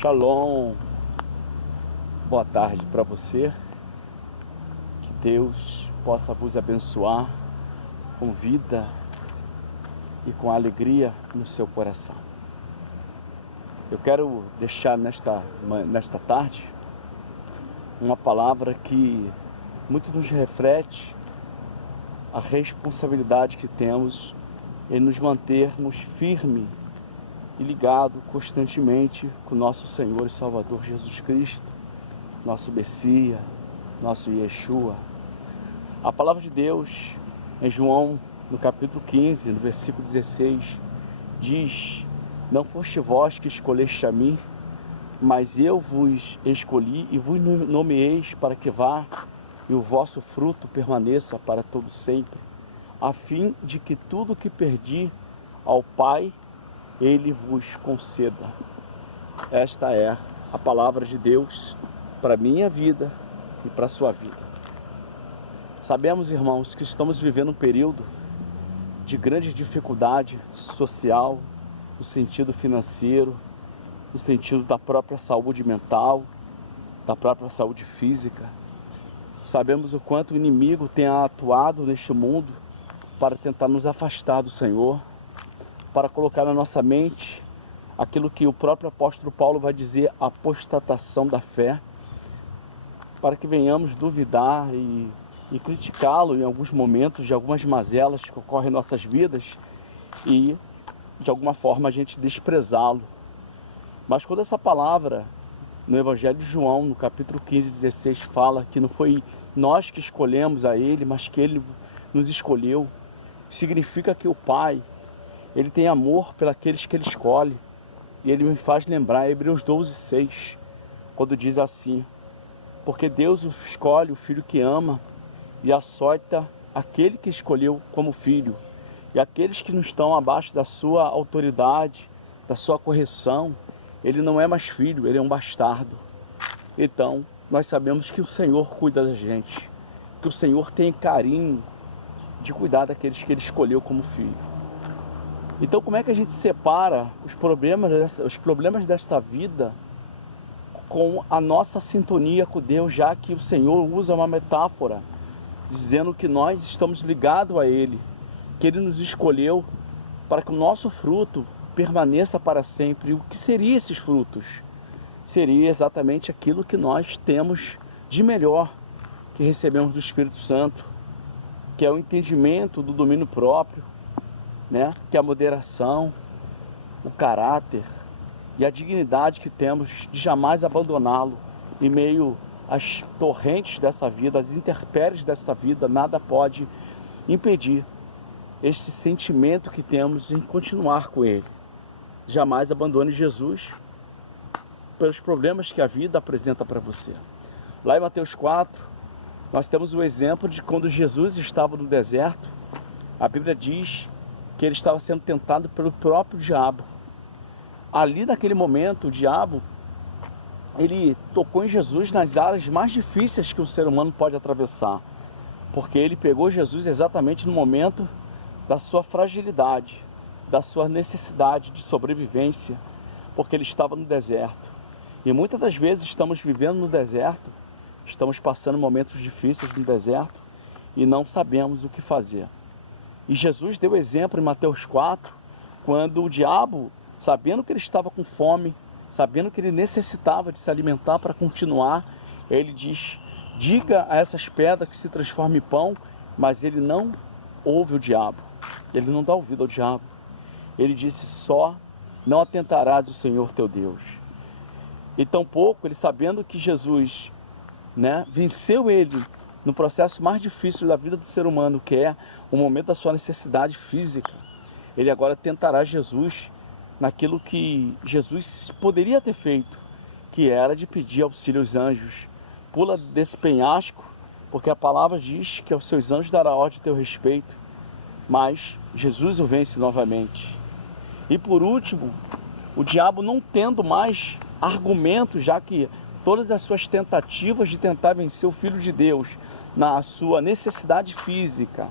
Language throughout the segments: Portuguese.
Shalom, boa tarde para você, que Deus possa vos abençoar com vida e com alegria no seu coração. Eu quero deixar nesta tarde uma palavra que muito nos reflete a responsabilidade que temos em nos mantermos firmes e ligado constantemente com nosso Senhor e Salvador Jesus Cristo, nosso Messias, nosso Yeshua. A palavra de Deus em João, no capítulo 15, no versículo 16, diz: não foste vós que escolheste a mim, mas eu vos escolhi e vos nomeeis para que vá e o vosso fruto permaneça para todo sempre, a fim de que tudo que perdi ao Pai Ele vos conceda. Esta é a palavra de Deus para a minha vida e para a sua vida. Sabemos, irmãos, que estamos vivendo um período de grande dificuldade social, no sentido financeiro, no sentido da própria saúde mental, da própria saúde física. Sabemos o quanto o inimigo tem atuado neste mundo para tentar nos afastar do Senhor, para colocar na nossa mente aquilo que o próprio apóstolo Paulo vai dizer, a apostatação da fé, para que venhamos duvidar e criticá-lo em alguns momentos de algumas mazelas que ocorrem em nossas vidas e de alguma forma a gente desprezá-lo. Mas quando essa palavra no Evangelho de João, no capítulo 15, 16, fala que não foi nós que escolhemos a Ele, mas que Ele nos escolheu, significa que o Pai, Ele tem amor pelos que Ele escolhe. E Ele me faz lembrar Hebreus 12, 6, quando diz assim: porque Deus escolhe o filho que ama e açoita aquele que escolheu como filho. E aqueles que não estão abaixo da sua autoridade, da sua correção, ele não é mais filho, ele é um bastardo. Então, nós sabemos que o Senhor cuida da gente, que o Senhor tem carinho de cuidar daqueles que Ele escolheu como filho. Então, como é que a gente separa os problemas desta vida com a nossa sintonia com Deus, já que o Senhor usa uma metáfora, dizendo que nós estamos ligados a Ele, que Ele nos escolheu para que o nosso fruto permaneça para sempre. E o que seriam esses frutos? Seria exatamente aquilo que nós temos de melhor, que recebemos do Espírito Santo, que é o entendimento do domínio próprio, né? Que é a moderação, o caráter e a dignidade que temos de jamais abandoná-lo em meio às torrentes dessa vida, às intempéries dessa vida. Nada pode impedir este sentimento que temos em continuar com Ele. Jamais abandone Jesus pelos problemas que a vida apresenta para você. Lá em Mateus 4, nós temos o exemplo de quando Jesus estava no deserto. A Bíblia diz que ele estava sendo tentado pelo próprio diabo. Ali naquele momento, o diabo, ele tocou em Jesus nas áreas mais difíceis que um ser humano pode atravessar, porque ele pegou Jesus exatamente no momento da sua fragilidade, da sua necessidade de sobrevivência, porque ele estava no deserto. E muitas das vezes estamos vivendo no deserto, estamos passando momentos difíceis no deserto e não sabemos o que fazer. E Jesus deu exemplo em Mateus 4, quando o diabo, sabendo que ele estava com fome, sabendo que ele necessitava de se alimentar para continuar, ele diz: diga a essas pedras que se transformem em pão, mas ele não ouve o diabo, ele não dá ouvido ao diabo. Ele disse: só não atentarás o Senhor teu Deus. E tampouco ele, sabendo que Jesus, venceu ele no processo mais difícil da vida do ser humano, que é o momento da sua necessidade física, ele agora tentará Jesus naquilo que Jesus poderia ter feito, que era de pedir auxílio aos anjos. Pula desse penhasco, porque a palavra diz que aos seus anjos dará ordem a teu respeito. Mas Jesus o vence novamente. E por último, o diabo, não tendo mais argumentos, já que todas as suas tentativas de tentar vencer o Filho de Deus na sua necessidade física,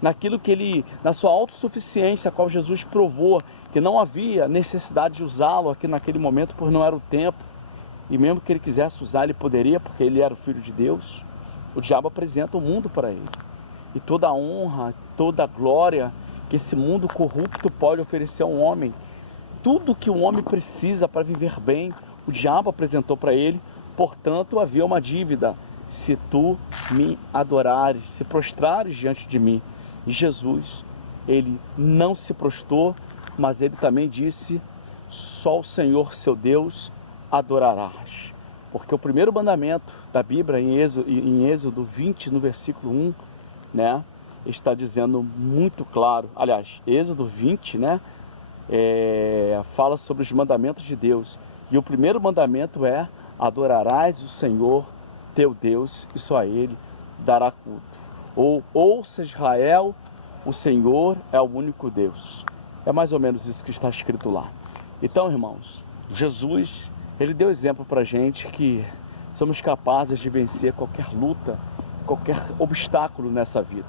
naquilo que ele, na sua autossuficiência, a qual Jesus provou que não havia necessidade de usá-lo aqui naquele momento, por não era o tempo, e mesmo que ele quisesse usar, ele poderia, porque ele era o Filho de Deus. O diabo apresenta o mundo para ele, e toda a honra, toda a glória que esse mundo corrupto pode oferecer a um homem, tudo que um homem precisa para viver bem, o diabo apresentou para ele. Portanto, havia uma dívida: se tu me adorares, se prostrares diante de mim. E Jesus, ele não se prostrou, mas ele também disse: só o Senhor seu Deus adorarás. Porque o primeiro mandamento da Bíblia, em Êxodo 20, no versículo 1, né, está dizendo muito claro. Aliás, Êxodo 20, né, fala sobre os mandamentos de Deus. E o primeiro mandamento é: adorarás o Senhor teu Deus, e só a Ele dará culto. Ouça Israel, o Senhor é o único Deus. É mais ou menos isso que está escrito lá. Então, irmãos, Jesus, ele deu exemplo para a gente que somos capazes de vencer qualquer luta, qualquer obstáculo nessa vida.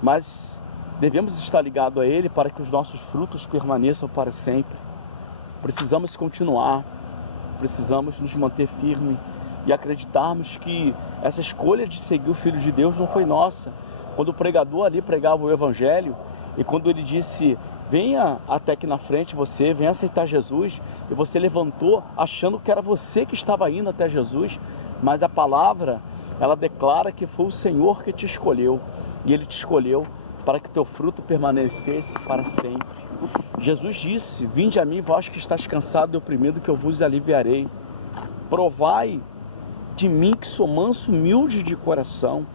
Mas devemos estar ligados a Ele para que os nossos frutos permaneçam para sempre. Precisamos continuar, precisamos nos manter firmes e acreditarmos que essa escolha de seguir o Filho de Deus não foi nossa. Quando o pregador ali pregava o Evangelho, e quando ele disse: venha até aqui na frente você, venha aceitar Jesus, e você levantou achando que era você que estava indo até Jesus, mas a palavra, ela declara que foi o Senhor que te escolheu, e Ele te escolheu para que teu fruto permanecesse para sempre. Jesus disse: vinde a mim, vós que estáis cansados e oprimidos, que eu vos aliviarei. Provai de mim que sou manso, humilde de coração.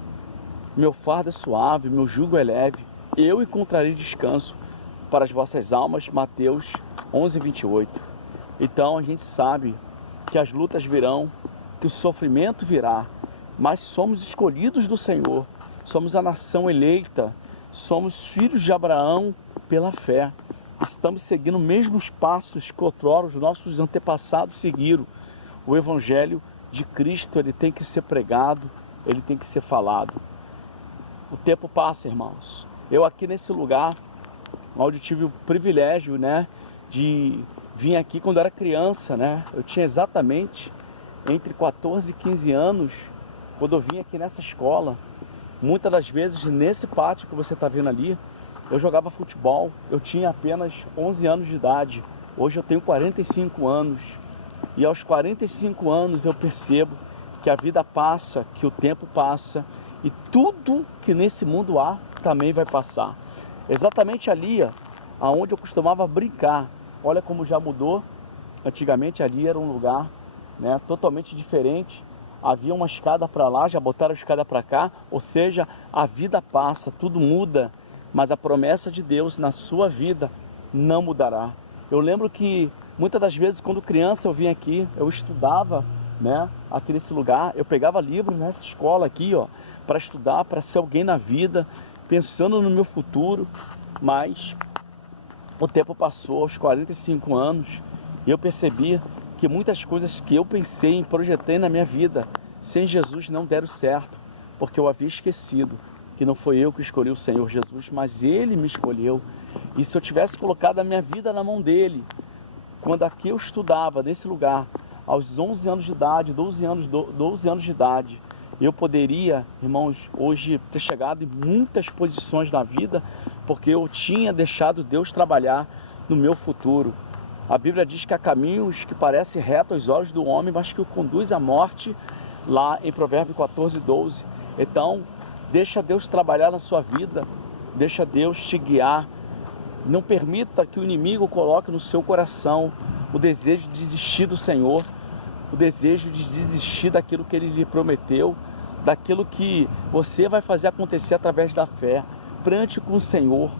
Meu fardo é suave, meu jugo é leve. Eu encontrarei descanso para as vossas almas. Mateus 11, 28. Então a gente sabe que as lutas virão, que o sofrimento virá, mas somos escolhidos do Senhor, somos a nação eleita, somos filhos de Abraão pela fé. Estamos seguindo os mesmos passos que outrora os nossos antepassados seguiram. O Evangelho de Cristo, ele tem que ser pregado, ele tem que ser falado. O tempo passa, irmãos. Eu aqui nesse lugar, onde tive o privilégio, né, de vir aqui quando era criança, né? Eu tinha exatamente entre 14 e 15 anos quando eu vim aqui nessa escola. Muitas das vezes nesse pátio que você está vendo ali, eu jogava futebol. Eu tinha apenas 11 anos de idade. Hoje eu tenho 45 anos. E aos 45 anos eu percebo que a vida passa, que o tempo passa, e tudo que nesse mundo há também vai passar. Exatamente ali, aonde eu costumava brincar. Olha como já mudou. Antigamente ali era um lugar, né, totalmente diferente. Havia uma escada para lá, já botaram a escada para cá. Ou seja, a vida passa, tudo muda, mas a promessa de Deus na sua vida não mudará. Eu lembro que muitas das vezes, quando criança, eu vinha aqui, eu estudava, né, aqui nesse lugar. Eu pegava livros nessa escola aqui, para estudar, para ser alguém na vida, pensando no meu futuro. Mas o tempo passou, aos 45 anos, e eu percebi que muitas coisas que eu pensei e projetei na minha vida, sem Jesus, não deram certo, porque eu havia esquecido que não foi eu que escolhi o Senhor Jesus, mas Ele me escolheu. E se eu tivesse colocado a minha vida na mão dEle, quando aqui eu estudava, nesse lugar, aos 11 anos de idade, 12 anos de idade, eu poderia, irmãos, hoje ter chegado em muitas posições na vida, porque eu tinha deixado Deus trabalhar no meu futuro. A Bíblia diz que há caminhos que parecem retos aos olhos do homem, mas que o conduz à morte, lá em Provérbios 14, 12. Então, deixa Deus trabalhar na sua vida, deixa Deus te guiar. Não permita que o inimigo coloque no seu coração o desejo de desistir do Senhor, o desejo de desistir daquilo que Ele lhe prometeu, daquilo que você vai fazer acontecer através da fé. Plante com o Senhor,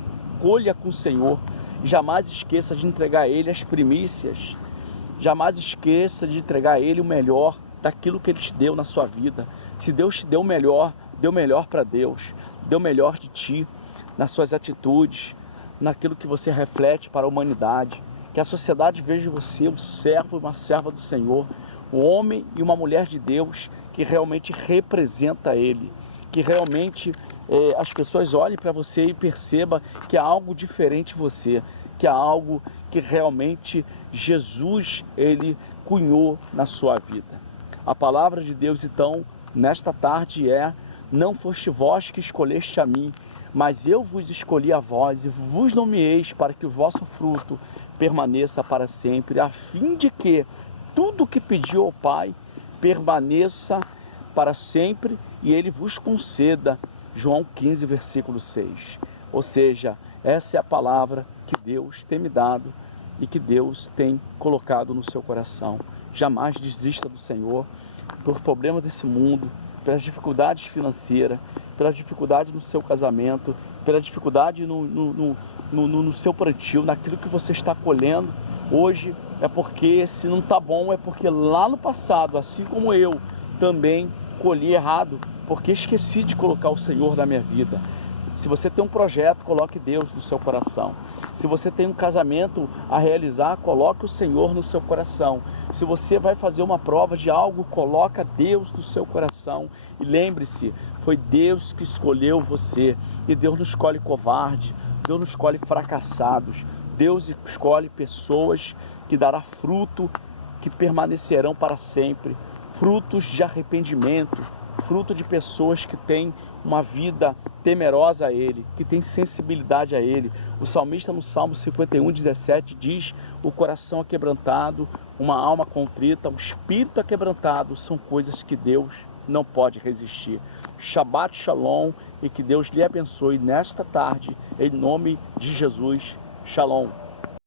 colha com o Senhor, e jamais esqueça de entregar a Ele as primícias, jamais esqueça de entregar a Ele o melhor daquilo que Ele te deu na sua vida. Se Deus te deu o melhor, dê o melhor para Deus, dê o melhor de ti, nas suas atitudes, naquilo que você reflete para a humanidade. Que a sociedade veja você um servo e uma serva do Senhor, um homem e uma mulher de Deus que realmente representa Ele, que realmente as pessoas olhem para você e percebam que há algo diferente em você, que há algo que realmente Jesus, ele cunhou na sua vida. A palavra de Deus, então, nesta tarde não foste vós que escolheste a mim, mas eu vos escolhi a vós e vos nomeeis para que o vosso fruto permaneça para sempre, a fim de que tudo o que pediu ao Pai permaneça para sempre e ele vos conceda. João 15, versículo 6. Ou seja, essa é a palavra que Deus tem me dado e que Deus tem colocado no seu coração. Jamais desista do Senhor por problemas desse mundo, pelas dificuldades financeiras, pelas dificuldades no seu casamento, pela dificuldade no seu plantio, naquilo que você está colhendo. Hoje é porque se não está bom, é porque lá no passado, assim como eu, também colhi errado, porque esqueci de colocar o Senhor na minha vida. Se você tem um projeto, coloque Deus no seu coração. Se você tem um casamento a realizar, coloque o Senhor no seu coração. Se você vai fazer uma prova de algo, coloca Deus no seu coração. E lembre-se, foi Deus que escolheu você. E Deus não escolhe covarde, Deus não escolhe fracassados. Deus escolhe pessoas que dará fruto, que permanecerão para sempre. Frutos de arrependimento, fruto de pessoas que têm uma vida temerosa a Ele, que tem sensibilidade a Ele. O salmista no Salmo 51, 17 diz: o coração aquebrantado, uma alma contrita, um espírito aquebrantado são coisas que Deus não pode resistir. Shabbat Shalom e que Deus lhe abençoe nesta tarde, em nome de Jesus. Shalom.